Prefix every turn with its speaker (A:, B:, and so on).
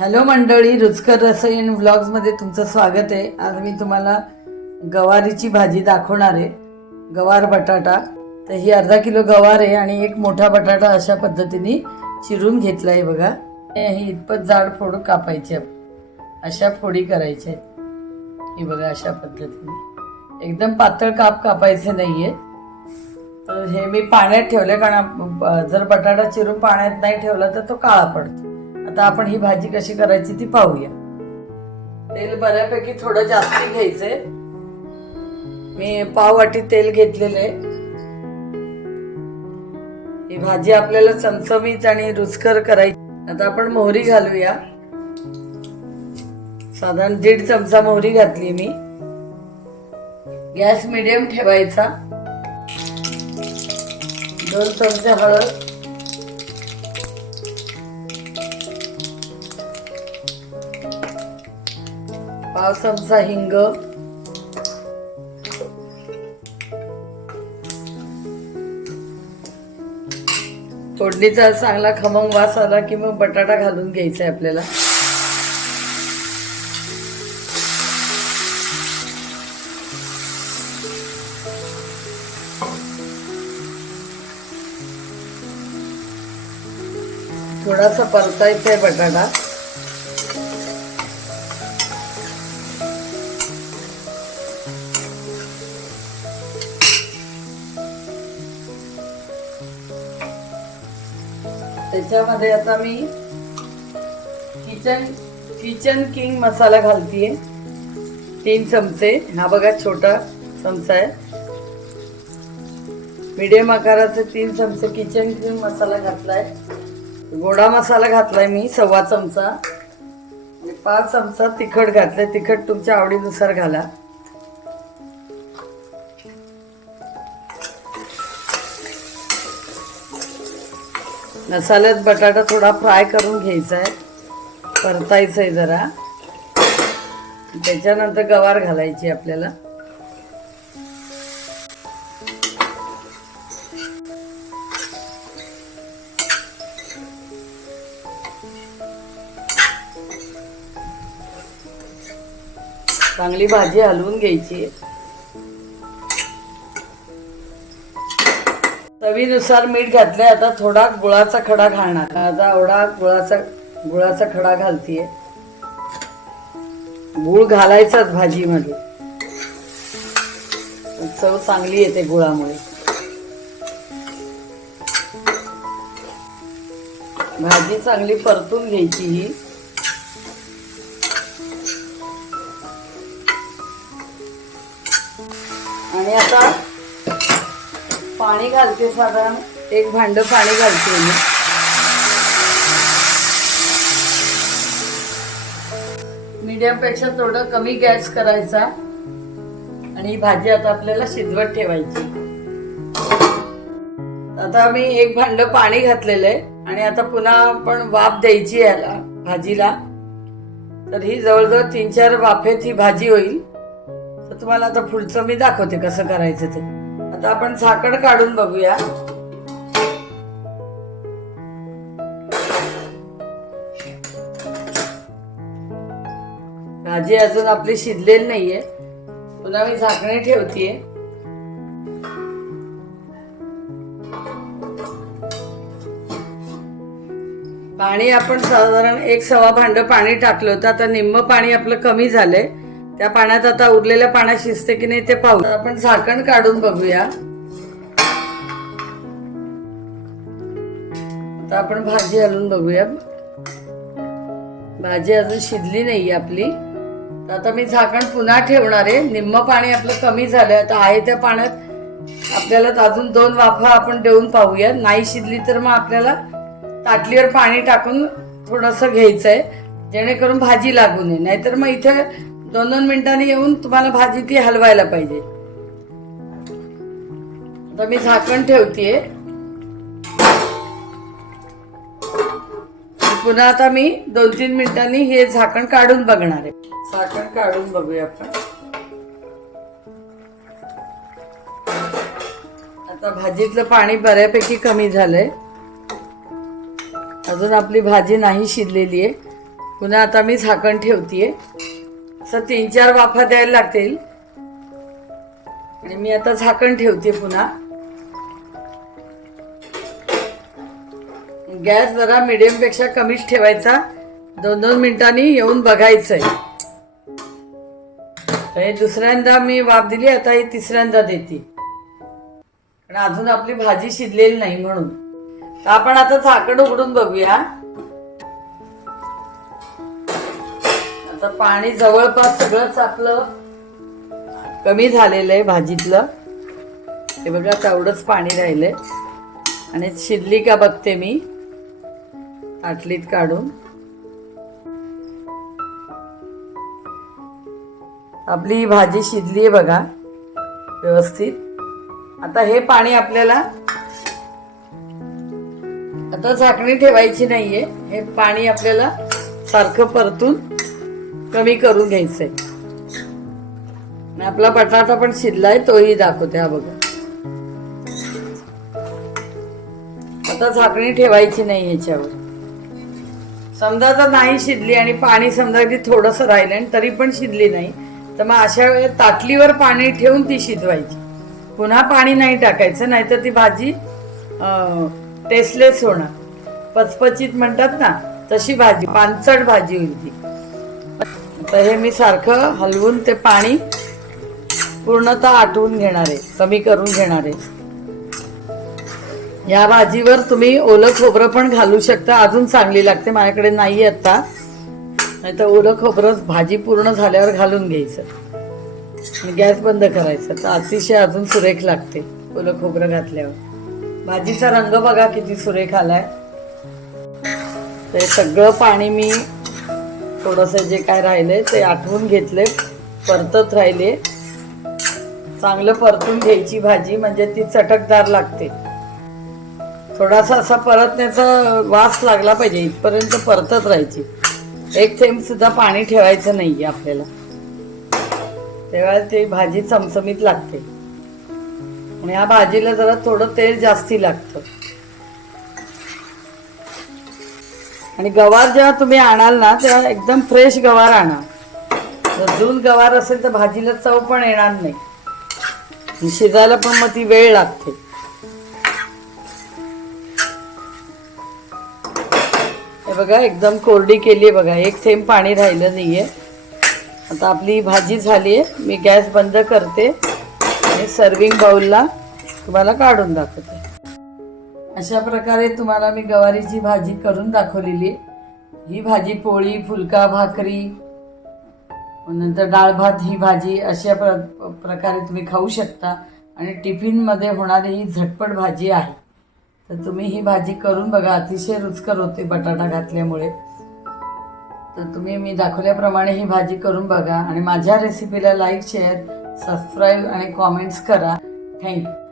A: Hello मंडळी रुचकर रसायन व्लॉग्समध्ये तुमचं स्वागत आहे. आज मी तुम्हाला गवारीची भाजी दाखवणार आहे. गवार बटाटा. तर ही अर्धा किलो गवार आहे आणि एक मोठा बटाटा अशा पद्धतीने चिरून घेतला आहे बघा. ही इतपत जाड फोड कापायची आहे. अशा फोडी करायच्या आहेत. ही बघा अशा पद्धतीने. एकदम पातळ काप कापायचे नाही आहेत तर हे मी पाण्यात ठेवले कारण जर बटाटा चिरून पाण्यात नाही ठेवला तर तो काळा पडतो. आता आपण ही भाजी कशी करायची ती पाहूया. तेल बऱ्यापैकी थोडं जास्त घ्यायचंय. मी पाव वाटी तेल घेतलेले ही भाजी आपल्याला चमचमीत आणि रुचकर करायची. आता आपण मोहरी घालूया. साधारण दीड चमचा मोहरी घातली मी. गॅस मिडियम ठेवायचा. दोन चमचे हळद. पाव चमचा हिंग. फोडणीचा चांगला खमंग वास आला की मग बटाटा घालून घ्यायचा आहे आपल्याला. थोडासा परतायचा आहे बटाटा. त्याच्यामध्ये आता मी किचन किचन किंग मसाला घालतीये. तीन चमचे. हा बघा छोटा चमचा आहे. मीडियम आकाराचे तीन चमचे किचन किंग मसाला घातलाय. गोडा मसाला घातलाय मी सव्वा चमचा. आणि पाच चमचा तिखट घातलंय. तिखट तुमच्या आवडीनुसार घाला. मसाल्यात बटाटा थोडा फ्राय करून घ्यायचा आहे परतायचं आहे जरा. त्याच्यानंतर गवार घालायची आपल्याला. चांगली भाजी हलवून घ्यायची. चवीनुसार मीठ घातले आता थोडा गुळाचा खडा घालणार. आता एवढा गुळाचा गुळाचा खडा घालतीये. गुळ घालायचाच भाजीमध्ये. चव चांगली येते गुळामुळे. भाजी चांगली परतून घ्यायची ही. आणि आता पाणी घालते साधारण एक भांड पाणी घालते मी. मीडियमपेक्षा थोडं कमी गॅस करायचा आणि ही भाजी आता आपल्याला शिजवत ठेवायची. आता मी एक भांड पाणी घातलेलं आहे आणि आता पुन्हा आपण वाफ द्यायची याला भाजीला. तर ही जवळजवळ तीन चार वाफेत ही भाजी होईल. तर तुम्हाला आता पुढचं मी दाखवते कसं करायचं ते. आता आपण झाकण काढून बघूया. भाजी अजून आपली शिजलेली नाहीये. पुन्हा मी झाकणे ठेवतीये. पाणी आपण साधारण एक सव्वा भांड पाणी टाकलं होतं. आता निम्म पाणी आपलं कमी झालंय. त्या पाण्यात आता उरलेल्या पाण्यात शिजते की नाही ते पाहू. आपण झाकण काढून बघूया. आता आपण भाजी घालून बघूया. भाजी अजून शिजली नाही आपली. तर आता मी झाकण पुन्हा ठेवणार आहे. निम्म पाणी आपलं कमी झालं आता आहे त्या पाण्यात. आपल्याला अजून दोन वाफा आपण देऊन पाहूया. नाही शिजली तर मग आपल्याला ताटलीवर पाणी टाकून थोडंसं घ्यायचं आहे जेणेकरून भाजी लागू नये. नाहीतर मग इथे दोन दोन मिनिटांनी येऊन तुम्हाला भाजी ती हलवायला पाहिजे. आता मी झाकण ठेवतीये. पुन्हा आता मी दोन तीन मिनिटांनी हे झाकण काढून बघणार आहे. झाकण काढून बघूया आपण. आता भाजीतलं पाणी बऱ्यापैकी कमी झालंय. अजून आपली भाजी नाही शिजलेली आहे. पुन्हा आता मी झाकण ठेवतीये. असं तीन चार वाफा द्यायला लागतील. आणि मी आता झाकण ठेवते पुन्हा. गॅस जरा मिडियमपेक्षा कमीच ठेवायचा. दोन दोन मिनिटांनी येऊन बघायचंय. हे दुसऱ्यांदा मी वाफ दिली आता ही तिसऱ्यांदा देते. कारण अजून आपली भाजी शिजलेली नाही म्हणून. तर आपण आता झाकण उघडून बघूया. आता पाणी जवळपास सगळंच आपलं कमी झालेलं आहे भाजीतलं. हे बघा तेवढंच पाणी राहिलंय. आणि शिजली का बघते मी. ताटलीत काढून. आपली भाजी शिजली आहे बघा व्यवस्थित. आता हे पाणी आपल्याला आता झाकणी ठेवायची नाहीये. हे पाणी आपल्याला सारखं परतून कमी करून घ्यायचंय. आपला बटाटा पण शिजलाय तोही दाखवते हा बघा. आता झाकणी ठेवायची नाही याच्यावर समजा तर नाही शिजली आणि पाणी समजा अगदी थोडस राहिलं आणि तरी पण शिजली नाही तर मग अशा वेळेस ताटलीवर पाणी ठेवून ती शिजवायची. पुन्हा पाणी नाही टाकायचं नाहीतर ती भाजी टेस्टलेस होणार. पचपचित म्हणतात ना तशी भाजी पानचट भाजी होईल ती. तर हे मी सारखं हलवून ते पाणी पूर्णतः आटवून घेणार आहे कमी करून घेणार आहे. या भाजीवर तुम्ही ओलं खोबरं पण घालू शकता अजून चांगली लागते माझ्याकडे नाही आता नाही तर ओलं खोबरं भाजी पूर्ण झाल्यावर घालून घ्यायचं. गॅस बंद करायचा तर अतिशय अजून सुरेख लागते ओलं खोबरं घातल्यावर. भाजीचा रंग बघा किती सुरेख आलाय. ते सगळं पाणी मी थोडंसं जे काय राहिलंय ते आठवून घेतले परतत राहिले. चांगलं परतून घ्यायची भाजी म्हणजे ती चटकदार लागते. थोडासा असा परतण्याचा वास लागला पाहिजे इथपर्यंत परतत राहायची. एक थेंब सुद्धा पाणी ठेवायचं नाही आपल्याला. तेव्हा ती भाजी चमचमीत लागते. आणि या भाजीला जरा थोडं तेल जास्ती लागतं. आणि गवार जेव्हा तुम्ही आणाल ना तेव्हा एकदम फ्रेश गवार आणा. जर जून गवार असेल तर भाजीला चव पण येणार नाही. शिजायला पण मग ती वेळ लागते. हे बघा एकदम कोरडी केली आहे बघा. एक थेंब पाणी राहिलं नाही आहे आता आपली भाजी झाली आहे मी गॅस बंद करते. आणि सर्विंग बाउलला तुम्हाला काढून दाखवते. अशा प्रकारे तुम्हाला मी गवारीची भाजी करून दाखवलेली ही भाजी पोळी फुलका भाकरी नंतर डाळ भात ही भाजी अशा प्र प्रकारे तुम्ही खाऊ शकता. आणि टिफिनमध्ये होणारी ही झटपट भाजी आहे. तर तुम्ही ही भाजी करून बघा अतिशय रुचकर होते बटाटा घातल्यामुळे. तर तुम्ही मी दाखवल्याप्रमाणे ही भाजी करून बघा. आणि माझ्या रेसिपीला लाईक शेअर सबस्क्राईब आणि कॉमेंट्स करा. Thank you